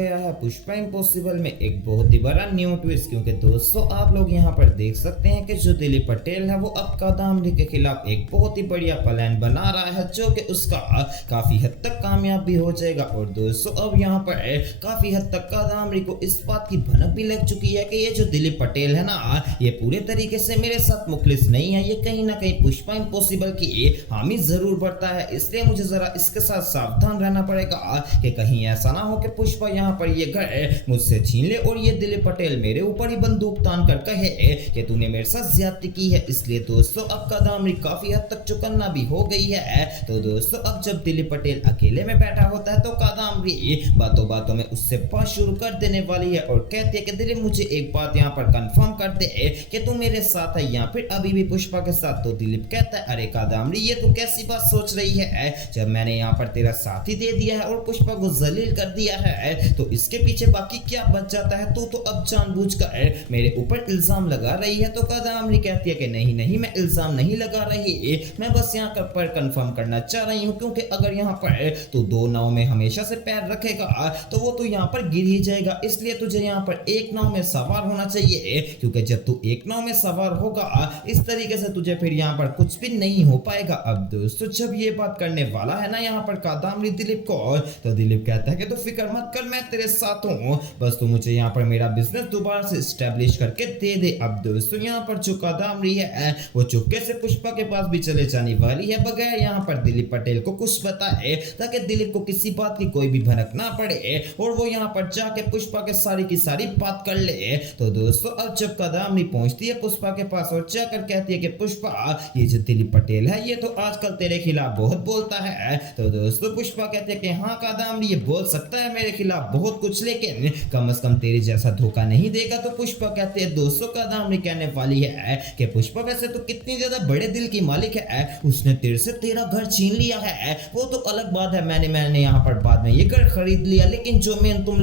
गया है पुष्पा इम्पॉसिबल में एक बहुत ही बड़ा न्यू ट्विस्ट। क्योंकि दोस्तों आप लोग यहाँ पर देख सकते हैं कि जो दिलीप पटेल है वो अब कादामरी के खिलाफ एक बहुत ही बढ़िया प्लान बना रहा है, जो कि उसका काफी हद तक कामयाब भी हो जाएगा। और दोस्तों अब यहाँ पर काफी हद तक कादामरी को इस बात की भनक भी लग चुकी है कि ये जो दिलीप पटेल है ना, ये पूरे तरीके से मेरे साथ मुखलिस नहीं है, ये कहीं ना कहीं पुष्पा इम्पॉसिबल की हामी जरूर बढ़ता है। इसलिए मुझे जरा इसके साथ सावधान रहना पड़ेगा कि कहीं ऐसा ना हो कि पुष्पा यहाँ पर ये घर मुझसे छीन ले और ये दिलीप पटेल मेरे ऊपर ही बंदूक तान कर कहे कि तूने मेरे साथ ज्यादती की है। इसलिए दोस्तों अब कादामरी काफी हद तक चौकन्ना भी हो गई है। तो दोस्तों अब जब दिलीप पटेल अकेले में बैठा होता है तो कादामरी बातों बातों में उससे बात शुरू कर देने वाली है और कहती है कि दिलीप मुझे एक बात यहाँ पर कंफर्म कर दे कि तू मेरे साथ है या फिर अभी भी पुष्पा के साथ। तो दिलीप कहता है अरे कादामरी ये तू कैसी बात सोच रही है, जब मैंने यहाँ पर तेरा साथ ही दे दिया है और पुष्पा को जलील कर दिया है तो इसके पीछे बाकी क्या बच जाता है। तू तो अब जानबूझकर मेरे ऊपर इल्जाम लगा रही है। तो कादामरी कहती है कि नहीं नहीं मैं इल्जाम नहीं लगा रही, मैं बस यहाँ पर कंफर्म करना चाह रही हूँ, क्योंकि अगर यहाँ पर तू दो नाव में हमेशा से पैर रखेगा तो वो तू यहाँ पर गिर ही जाएगा। इसलिए तुझे यहाँ पर एक नाव में सवार होना चाहिए, क्योंकि जब तू एक नाव में सवार होगा इस तरीके से तुझे फिर यहाँ पर कुछ भी नहीं हो पाएगा। अब दोस्तों जब ये बात करने वाला है ना यहाँ पर कादामरी दिलीप को, तो दिलीप कहता है कि तू फिक्र मत कर, मैं तेरे साथ हूँ, बस तू मुझे यहाँ पर मेरा बिजनेस दोबारा से स्टैब्लिश करके दे दे। अब दोस्तों यहाँ पर जो कादामरी है वो चुपके से पुष्पा के पास भी चले जाने वाली है बगैर यहाँ पर दिलीप पटेल को कुछ बताए, ताकि दिलीप को किसी बात की कोई भी भनक ना पड़े और वो यहाँ पर जाके पुष्पा के सारी की सारी बात कर ले। तो दोस्तों अब जब कादामरी पहुंचती है पुष्पा के पास और जाकर कहती है कि पुष्पा ये जो दिलीप पटेल है ये तो आजकल तेरे खिलाफ बहुत बोलता है। तो दोस्तों पुष्पा कहते हैं कि हाँ कादामरी ये बोल सकता है मेरे खिलाफ बहुत कुछ, लेकिन कम से कम तेरे जैसा धोखा नहीं देगा। तो पुष्पा कहते हैं दोस्तों कादामरी कहने वाली है कि पुष्पा वैसे तो कितनी ज्यादा बड़े दिल की मालिक है, उसने तेरे से तेरा घर छीन लिया है वो तो अलग बात है, मैंने यहाँ पर बाद में ये घर खरीद लिया, लेकिन जो मैं तुम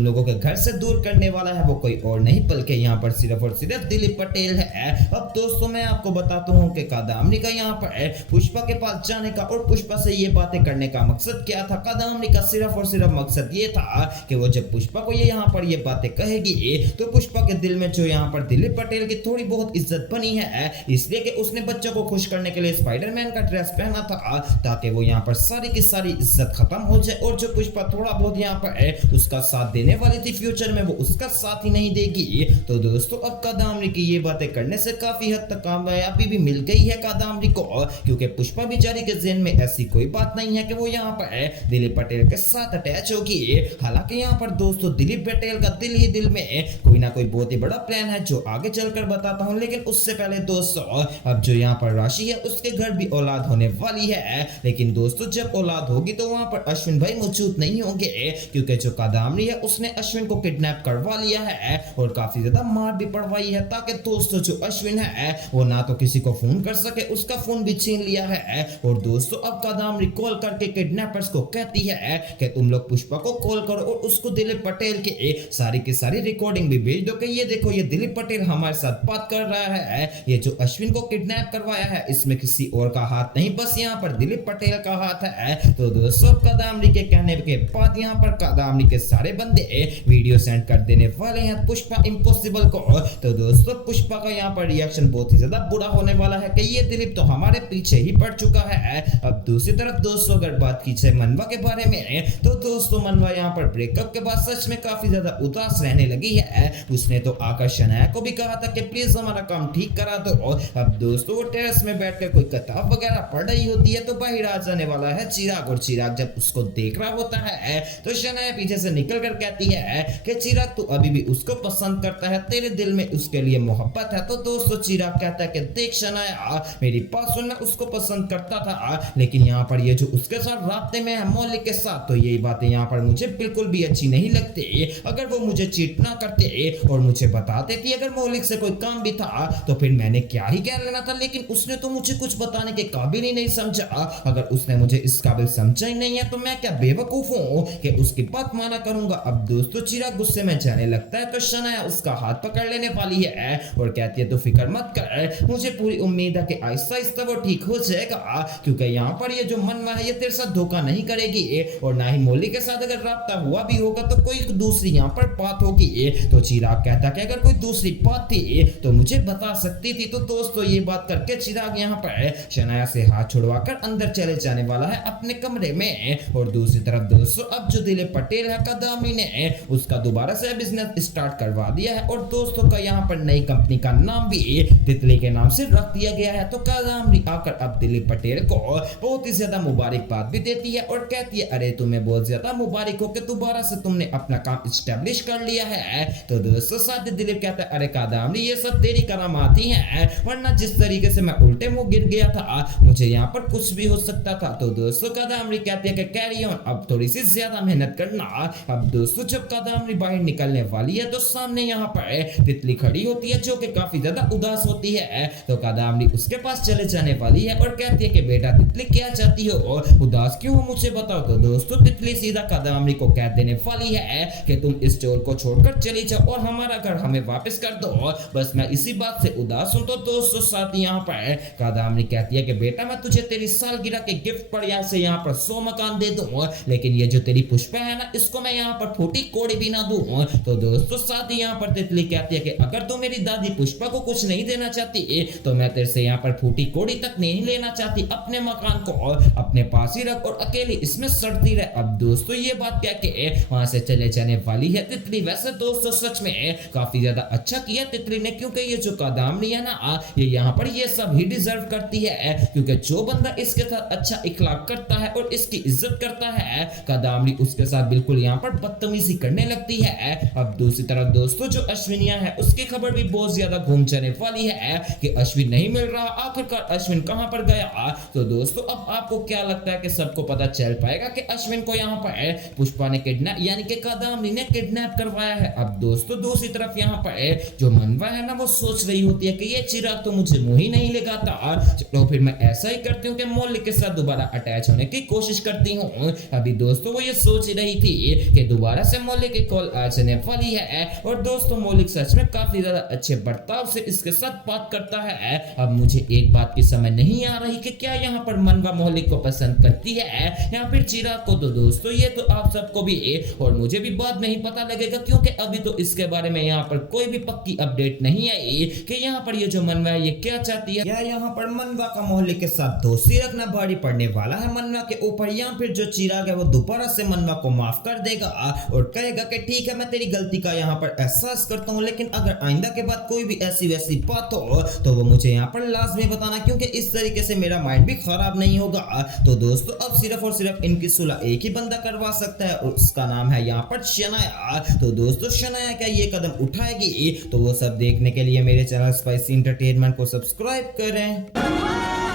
लोगों के घर से दूर करने वाला है वो कोई और नहीं बल्कि यहाँ पर सिर्फ और सिर्फ दिलीप पटेल है। अब दोस्तों मैं आपको बताता हूँ कि कादामरी का यहाँ पर पुष्पा के पास जाने का और पुष्पा से ये बातें करने का मकसद क्या था। कादामरी का सिर्फ और सिर्फ मकसद ये था कि वो जब पुष्पा को ये यहाँ पर ये बातें कहेगी तो पुष्पा के दिल में जो यहाँ पर दिलीप पटेल की थोड़ी बहुत इज्जत बनी है, इसलिए कि उसने बच्चों को खुश करने के लिए स्पाइडरमैन का ड्रेस पहना था, ताकि वो यहाँ पर सारी की सारी इज्जत खत्म हो जाए और जो पुष्पा थोड़ा बहुत यहाँ पर उसका साथ देने वाली थी फ्यूचर में वो उसका साथ ही नहीं देगी। तो दोस्तों अब कादामरी की ये बातें करने से काफी हद तक कामयाबी भी मिल गई है कादामरी को, क्योंकि पुष्पा बेचारी के ज़हन में ऐसी कोई बात नहीं है कि वो यहाँ पर दिलीप पटेल के साथ अटैच होगी। हालांकि यहाँ पर दोस्तों दिलीप पटेल का दिल ही दिल में कोई ना कोई बहुत ही बड़ा प्लान है जो आगे चलकर बताता हूँ, लेकिन उससे पहले दोस्तों अब जो यहाँ पर राशि है उसके घर भी औलाद होने वाली है, लेकिन दोस्तों जब औलाद होगी तो वहां पर अश्विन भाई मौजूद नहीं होंगे, क्योंकि जो कादामरी है उसने अश्विन को किडनैप करवा लिया है और काफी ज्यादा मार भी पड़वाई है, ताकि दोस्तों जो अश्विन है वो ना तो किसी को फोन कर सके, उसका फोन भी छीन लिया है। और दोस्तों अब कादामरी कॉल करके किडनैपर्स को कहती है कि तुम लोग पुष्पा को कॉल करो और उसको दिलीप पटेल के सारी की सारी रिकॉर्डिंग भी भेज दो कि ये देखो ये दिलीप पटेल हमारे साथ बात कर रहा है, ये जो अश्विन को किडनैप करवाया है इसमें किसी और का हाथ नहीं, बस यहाँ पर दिलीप पटेल का हाथ है। तो दोस्तों कादामरी के कहने के बाद यहाँ पर कादामरी के सारे बंदे वीडियो सेंड कर देने वाले हैं पुष्पा इम्पॉसिबल को। तो दोस्तों पुष्पा का यहाँ पर रिएक्शन बहुत ही ज्यादा बुरा होने वाला है कि ये दिलीप तो हमारे पीछे ही पड़ चुका है। अब दूसरी तरफ दोस्तों अगर बात की जाए मनवा के बारे में, तो दोस्तों मनवा यहाँ पर ब्रेकअप के बाद सच में काफी ज्यादा उदास रहने लगी है। उसने तो आकाश शनाया को भी कहा था कि प्लीज हमारा काम ठीक करा दो। अब दोस्तों वो टेरेस में बैठकर कोई किताब वगैरह पढ़ रही होती है तो बाहर आ जाने वाला है चिराग, और चिराग जब उसको देख रहा होता है तो शनाया पीछे से निकल कर कहती है कि चिराग तू अभी भी उसको पसंद करता है, तेरे दिल में उसके लिए मोहब्बत है। तो दोस्तों चिराग कहता है कि देख शनाया मेरी बात सुन, मैं उसको पसंद करता था, लेकिन यहाँ पर ये जो उसके साथ रास्ते में है मौलिक के साथ, तो यही बातें यहाँ पर मुझे बिल्कुल भी अच्छी नहीं लगती। अगर वो मुझे चीट ना करते और मुझे बता देती अगर मौलिक से कोई काम भी था तो फिर मैंने क्या ही कह लेना था, लेकिन उसने तो मुझे कुछ बताने के काबिल ही नहीं समझा। अगर उसने मुझे इस काबिल समझा ही नहीं है तो मैं क्या बेवकूफ हूँ कि उसकी बात माना करूंगा। अब दोस्तों चिराग गुस्से में जाने लगता है तो शनाया उसका हाथ पकड़ लेने वाली है और कहती है तो फिक्र मत कर, मुझे पूरी उम्मीद है कि आहिस्ता आहिस्ता वो ठीक हो जाएगा, क्योंकि यहाँ पर ये जो मनवा है ये तेरे साथ धोखा नहीं करेगी और ना ही मौलिक के साथ अगर राब्ता हुआ भी होगा तो कोई दूसरी यहाँ पर बात होगी। तो चिराग कहता कि अगर कोई दूसरी बात थी तो मुझे बता सकती थी। तो दोस्तों ये बात करके चिराग यहाँ पर शनाया से हाथ छुड़वाकर अंदर चले जाने वाला है अपने कमरे में। और दूसरी तरफ दोस्तों अब जो दिलीप पटेल है कादामनी ने उसका दोबारा से बिजनेस स्टार्ट करवा दिया है और दोस्तों का यहाँ पर नई कंपनी का नाम भी तितली के नाम से रख दिया गया है। तो कादामनी आकर अब दिलीप पटेल को बहुत ही ज्यादा मुबारकबाद भी देती है और कहती है अरे तुम्हें बहुत ज्यादा मुबारक हो कि दोबारा से तुमने अपना काम स्टैब्लिश कर लिया है। तो दोस्तों साथ दिलीप कहता है अरे कादामनी ये सब तेरी करामाती है, वरना जिस तरीके से मैं उल्टे मुंह गिर गया था मुझे यहाँ पर कुछ भी हो सकता था। तो दोस्तों कादामनी कहती है कि कैरी ऑन, अब थोड़ी सी ज्यादा मेहनत करना। अब दोस्तों जब कादामनी बाहर निकलने वाली है तो सामने यहाँ पर तितली खड़ी होती है जो कि काफी ज्यादा उदास होती है। तो कादामनी उसके पास चले जाने वाली है और कहती है कि बेटा तितली क्या चाहती हो, उदास क्यों हो मुझे बताओ। तो दोस्तों तितली सीधा कादामनी को कह देने वाली है कि तुम इस स्टोर को छोड़कर चली जाओ और हमारा घर हमें वापस कर दो, बस मैं इसी बात से उदास हूं। तो दोस्तों साथ यहाँ पर कादामनी कहती है कि बेटा मैं तुझे तेरी सालगिरह के गिफ्ट पर यहाँ से यहाँ पर 100 मकान दे दूं, लेकिन ये जो तेरी पुष्पा है ना इसको मैं यहाँ पर फूटी कोड़ी भी ना दूं। तो दोस्तों साथ ही यहाँ पर तितली कहती है कि अगर तू मेरी दादी पुष्पा को कुछ नहीं देना चाहती तो मैं तेरे से यहाँ पर फूटी कोड़ी तक नहीं लेना चाहती, अपने मकान को अपने पास ही रख और अकेले इसमें सड़ती रहे। अब दोस्तों ये बात कह के वहां से चले जाने वाली है तितली। वैसे दोस्तों सच में काफी ज्यादा अच्छा किया तितली ने, क्योंकि ये जो कादामनी है ना ये यहाँ पर ये सब ही डिजर्व करती है, क्योंकि जो बंदा इसके साथ अच्छा इखलाक करता है और इसकी इज्जत करता है कादामनी उसके साथ बिल्कुल यहाँ पर बदतमीजी करने लगती है। अब दूसरी तरफ दोस्तों जो अश्विनिया है उसकी खबर भी बहुत ज्यादा घूम जाने वाली है कि अश्विन नहीं मिल रहा, आखिरकार अश्विन कहां पर गया। तो दोस्तों अब आपको क्या लगता है कि सबको पता चल पाएगा कि अश्विन को यहाँ पर पुष्पा ने किडनैप यानी कि कादामनी ने किडनैप करवाया है। अब दोस्तों दूसरी तरफ यहाँ पर जो मनवा है ना वो सोच रही होती है कि ये चिराग तो मुझे मुंह ही नहीं लगाता, चलो फिर मैं ऐसा ही करती हूँ कि मौलिक के साथ दोबारा अटैच होने की कोशिश करती हूँ। अभी दोस्तों वो ये सोच रही थी कि दोबारा से मौलिक की कॉल आ जाने वाली है और दोस्तों मौलिक सच में काफी ज्यादा अच्छे बर्ताव से इसके साथ बात करता है। अब मुझे एक बात की समझ नहीं आ रही कि क्या यहाँ पर मनवा मौलिक को पसंद करती है या फिर चिराग को। तो दोस्तों ये तो आप सबको भी और मुझे भी बाद में ही पता लगेगा, क्योंकि अभी तो इसके बारे में यहाँ पर कोई भी पक्की अपडेट नहीं आई कि यहाँ पर ये जो मनवा है ये क्या चाहती है। क्या यहाँ पर मनवा का मौलिक के साथ दोस्ती रखना भारी पड़ने वाला है मनवा के ऊपर, या फिर जो चिराग है वो दोबारा से मनवा को माफ कर देगा और कहेगा कि ठीक है मैं तेरी गलती का यहाँ पर एहसास करता हूँ, लेकिन अगर आइंदा के बाद कोई भी ऐसी वैसी बात हो तो वो मुझे यहाँ पर लाजमी बताना, क्योंकि इस तरीके से मेरा माइंड भी खराब नहीं होगा। तो दोस्तों अब सिर्फ और सिर्फ इनकी सुलह एक ही बंदा करवा सकता है और उसका नाम है यहाँ पर शनाया। तो दोस्तों शनाया क्या ये कदम उठाएगी, तो वो सब देखने के लिए मेरे चैनल स्पाइसी एंटरटेनमेंट को सब्सक्राइब करें।